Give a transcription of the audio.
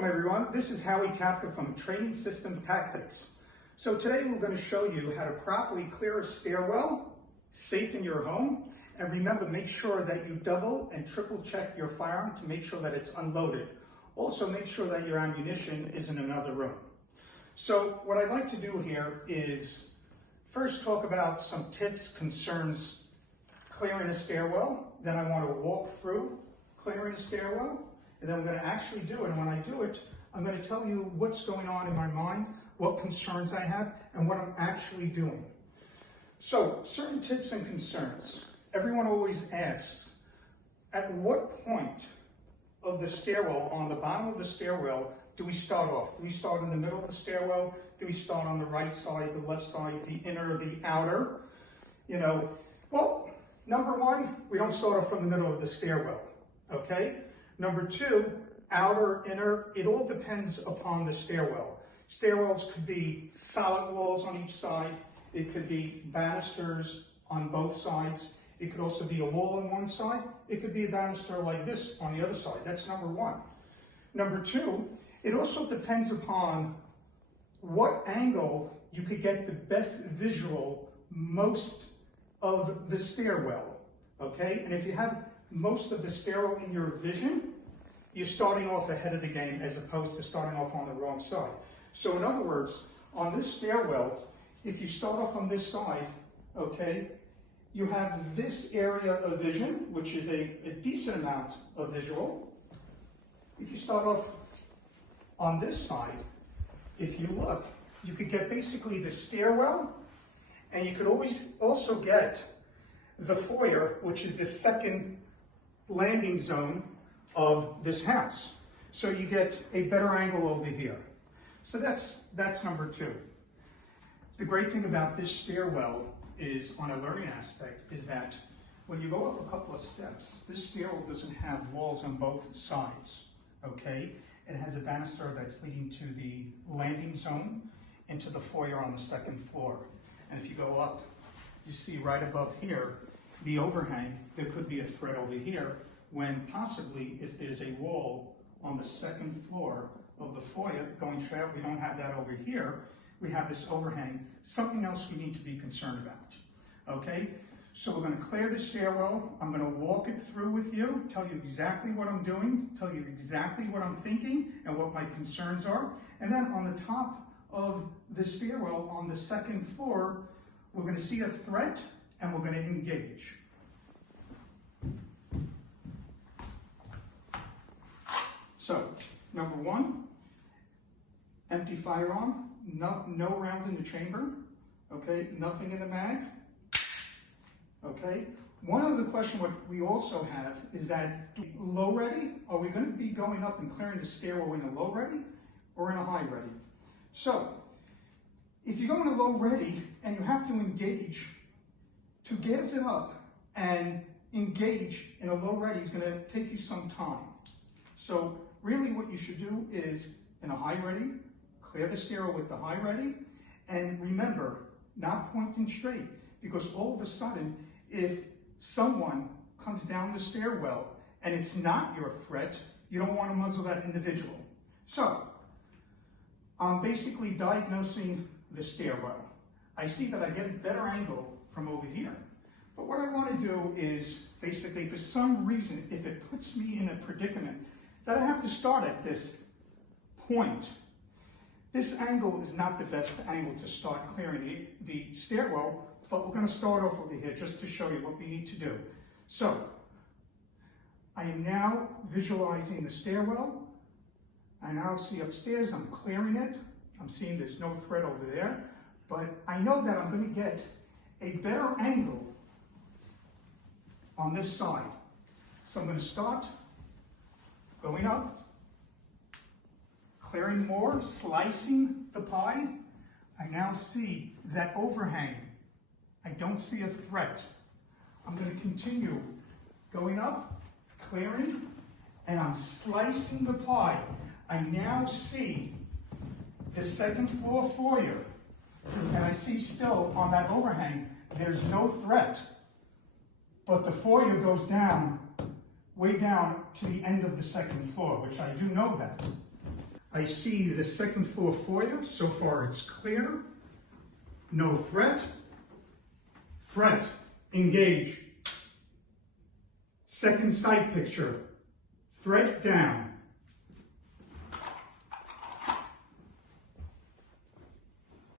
Welcome everyone, this is Howie Kafka from Training System Tactics. So today we're going to show you how to properly clear a stairwell, safe in your home, and remember, make sure that you double and triple check your firearm to make sure that it's unloaded. Also make sure that your ammunition is in another room. So what I'd like to do here is first talk about some tips, concerns clearing a stairwell. Then I want to walk through clearing a stairwell. And then I'm going to actually do it. And when I do it, I'm going to tell you what's going on in my mind, what concerns I have, and what I'm actually doing. So, certain tips and concerns. Everyone always asks, at what point of the stairwell, on the bottom of the stairwell, do we start off? Do we start in the middle of the stairwell? Do we start on the right side, the left side, the inner, the outer? Well, number one, we don't start off from the middle of the stairwell, okay? Number two, outer, inner, it all depends upon the stairwell. Stairwells could be solid walls on each side. It could be banisters on both sides. It could also be a wall on one side. It could be a banister like this on the other side. That's number one. Number two, it also depends upon what angle you could get the best visual most of the stairwell, okay? And if you have most of the stairwell in your vision, you're starting off ahead of the game as opposed to starting off on the wrong side. So in other words, on this stairwell, if you start off on this side, okay, you have this area of vision, which is a decent amount of visual. If you start off on this side, if you look, you could get basically the stairwell, and you could always also get the foyer, which is the second landing zone of this house. So you get a better angle over here. So that's number two. The great thing about this stairwell is, on a learning aspect, is that when you go up a couple of steps, this stairwell doesn't have walls on both sides, okay? It has a banister that's leading to the landing zone into the foyer on the second floor. And if you go up, you see right above here, the overhang. There could be a threat over here, when possibly if there's a wall on the second floor of the foyer going straight out, we don't have that over here. We have this overhang, something else we need to be concerned about, okay? So we're gonna clear the stairwell. I'm gonna walk it through with you, tell you exactly what I'm doing, tell you exactly what I'm thinking and what my concerns are. And then on the top of the stairwell on the second floor, we're gonna see a threat and we're gonna engage. So, number one, empty firearm, no round in the chamber, okay, nothing in the mag, okay. One other question what we also have is that, low ready, are we going to be going up and clearing the stairwell in a low ready or in a high ready? So, if you go in a low ready and you have to engage, to gas it up and engage in a low ready is going to take you some time. So, really what you should do is, in a high ready, clear the stairwell with the high ready, and remember, not pointing straight, because all of a sudden, if someone comes down the stairwell and it's not your threat, you don't want to muzzle that individual. So, I'm basically diagnosing the stairwell. I see that I get a better angle from over here. But what I want to do is, basically, for some reason, if it puts me in a predicament, that I have to start at this point. This angle is not the best angle to start clearing the stairwell, but we're going to start off over here just to show you what we need to do. So, I am now visualizing the stairwell. I now see upstairs, I'm clearing it. I'm seeing there's no threat over there, but I know that I'm going to get a better angle on this side. So I'm going to start going up, clearing more, slicing the pie. I now see that overhang. I don't see a threat. I'm going to continue going up, clearing, and I'm slicing the pie. I now see the second floor foyer, and I see still on that overhang, there's no threat. But the foyer goes down way down to the end of the second floor, which I do know that. I see the second floor foyer. So far it's clear. No threat. Threat. Engage. Second side picture. Threat down.